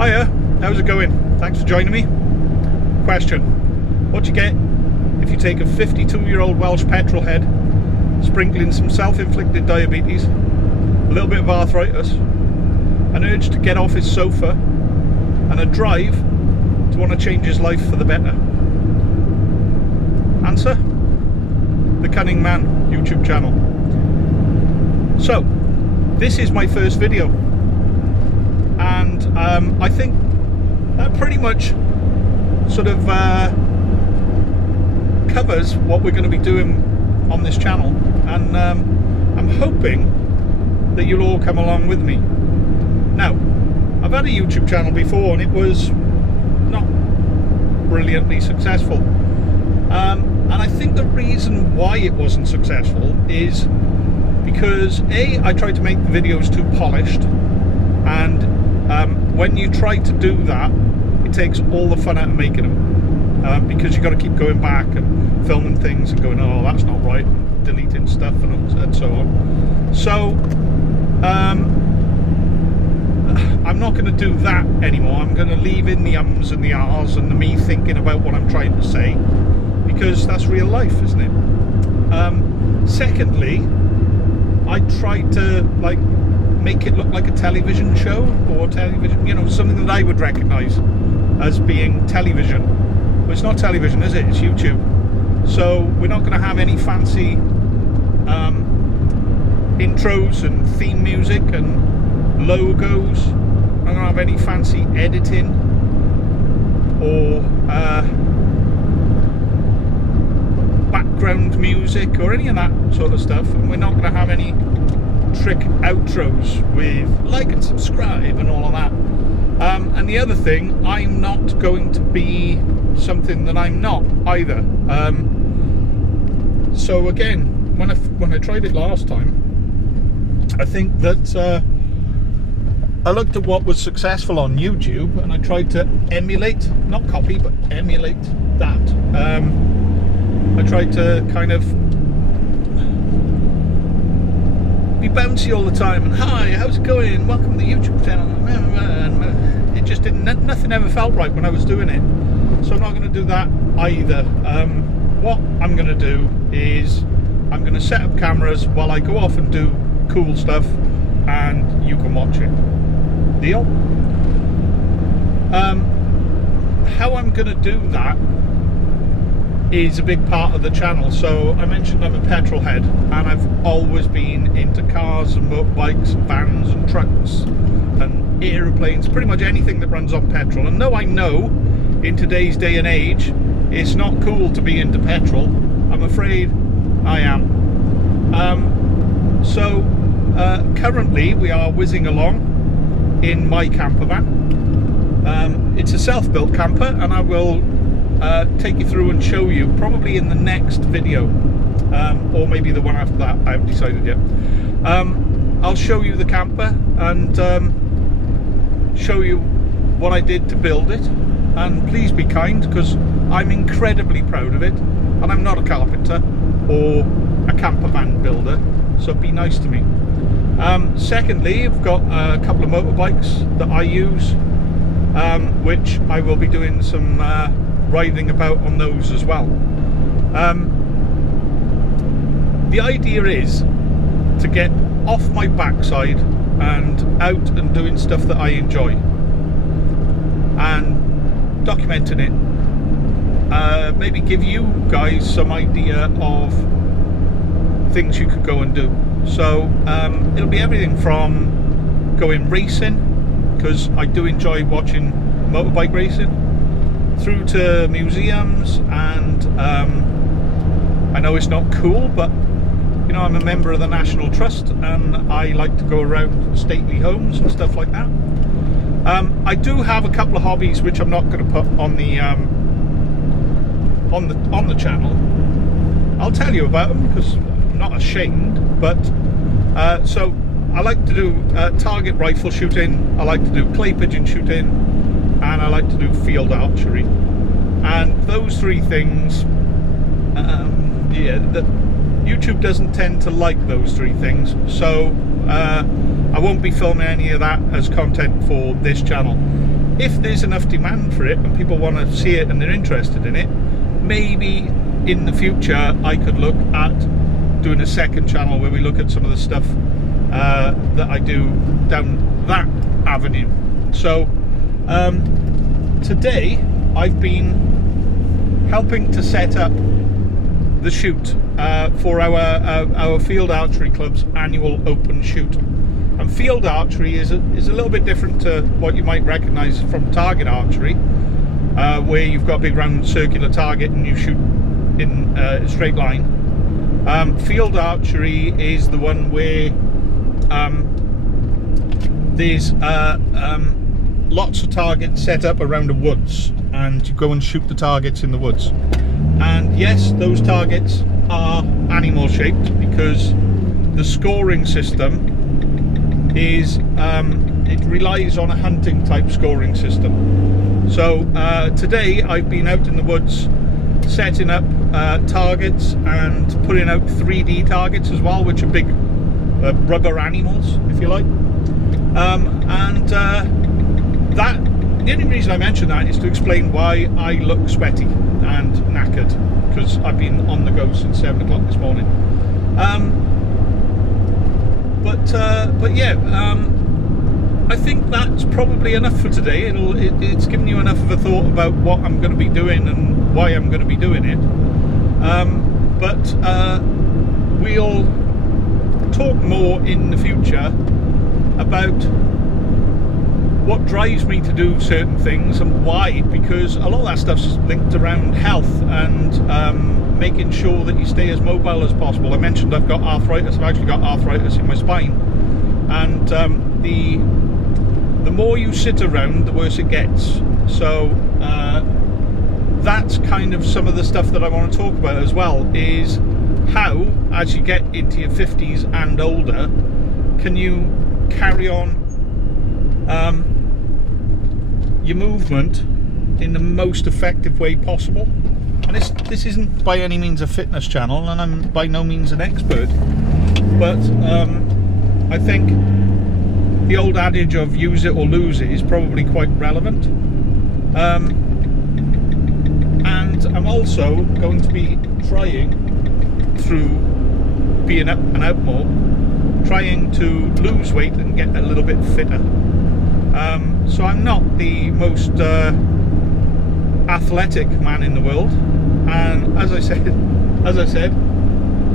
Hiya, how's it going? Thanks for joining me. Question: what you get if you take a 52-year-old Welsh petrol head, sprinkle in some self-inflicted diabetes, a little bit of arthritis, an urge to get off his sofa, and a drive to want to change his life for the better? Answer: The Cunning Man YouTube channel. So, this is my first video, and I think that pretty much sort of covers what we're going to be doing on this channel, and I'm hoping that you'll all come along with me. Now, I've had a YouTube channel before and it was not brilliantly successful, and I think the reason why it wasn't successful is because I tried to make the videos too polished, and when you try to do that, it takes all the fun out of making them, because you've got to keep going back and filming things and going, oh, that's not right, and deleting stuff and so on. So I'm not going to do that anymore. I'm going to leave in the ums and the ahs and the me thinking about what I'm trying to say, because that's real life, isn't it? Secondly, I tried to make it look like a television show, or television, you know, something that I would recognise as being television. But it's not television, is it? It's YouTube. So we're not going to have any fancy intros and theme music and logos. I'm not going to have any fancy editing or background music or any of that sort of stuff, and we're not going to have any trick outros with like and subscribe and all of that. And the other thing, I'm not going to be something that I'm not either. So again, when I tried it last time, I think that I looked at what was successful on YouTube and I tried to emulate, not copy, but emulate that. I tried to kind of be bouncy all the time and, hi, how's it going? Welcome to the YouTube channel. And it just didn't, nothing ever felt right when I was doing it. So I'm not going to do that either. What I'm going to do is I'm going to set up cameras while I go off and do cool stuff, and you can watch it. Deal? How I'm going to do that is a big part of the channel. So I mentioned I'm a petrol head, and I've always been into cars and motorbikes and vans and trucks and aeroplanes, pretty much anything that runs on petrol. And though I know in today's day and age it's not cool to be into petrol, I'm afraid I am. So currently we are whizzing along in my camper van. It's a self-built camper, and I will take you through and show you probably in the next video, or maybe the one after that. I haven't decided yet. I'll show you the camper and show you what I did to build it, and please be kind, because I'm incredibly proud of it, and I'm not a carpenter or a camper van builder, so be nice to me. Secondly, I've got a couple of motorbikes that I use, which I will be doing some riding about on those as well. The idea is to get off my backside and out and doing stuff that I enjoy, and documenting it. Maybe give you guys some idea of things you could go and do. So it'll be everything from going racing, because I do enjoy watching motorbike racing, through to museums, and I know it's not cool, but you know, I'm a member of the National Trust and I like to go around stately homes and stuff like that. I do have a couple of hobbies which I'm not going to put on the channel. I'll tell you about them because I'm not ashamed. But so I like to do target rifle shooting, I like to do clay pigeon shooting, and I like to do field archery. And those three things, yeah, YouTube doesn't tend to like those three things, so I won't be filming any of that as content for this channel. if there's enough demand for it and people want to see it and they're interested in it, maybe in the future I could look at doing a second channel where we look at some of the stuff that I do down that avenue. So today I've been helping to set up the shoot for our field archery club's annual open shoot. And field archery is a little bit different to what you might recognise from target archery, where you've got a big round circular target and you shoot in a straight line. Field archery is the one where there's lots of targets set up around the woods, and you go and shoot the targets in the woods. And yes, those targets are animal shaped because the scoring system is it relies on a hunting type scoring system. So today I've been out in the woods setting up targets and putting out 3D targets as well, which are big rubber animals, if you like. That the only reason I mention that is to explain why I look sweaty and knackered, because I've been on the go since 7 o'clock this morning. But yeah, I think that's probably enough for today. It's given you enough of a thought about what I'm going to be doing and why I'm going to be doing it. But we'll talk more in the future about what drives me to do certain things and why, because a lot of that stuff's linked around health and making sure that you stay as mobile as possible. I mentioned I've got arthritis. I've actually got arthritis in my spine, and the more you sit around, the worse it gets. So that's kind of some of the stuff that I want to talk about as well, is how, as you get into your 50s and older, can you carry on your movement in the most effective way possible. And this isn't by any means a fitness channel, and I'm by no means an expert, but I think the old adage of use it or lose it is probably quite relevant. And I'm also going to be trying, through being up and out more, trying to lose weight and get a little bit fitter. So I'm not the most athletic man in the world, and as I said,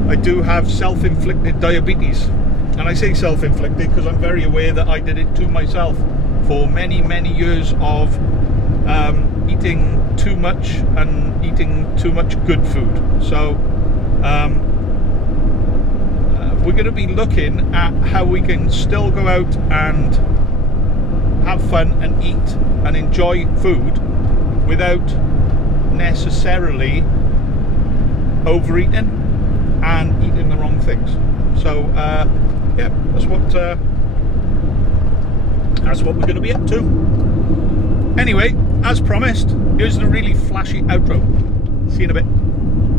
I do have self-inflicted diabetes. And I say self-inflicted because I'm very aware that I did it to myself for many years of eating too much and eating too much good food. So we're going to be looking at how we can still go out and have fun and eat and enjoy food without necessarily overeating and eating the wrong things. So yeah, that's what we're going to be up to. Anyway, as promised, here's the really flashy outro. See you in a bit.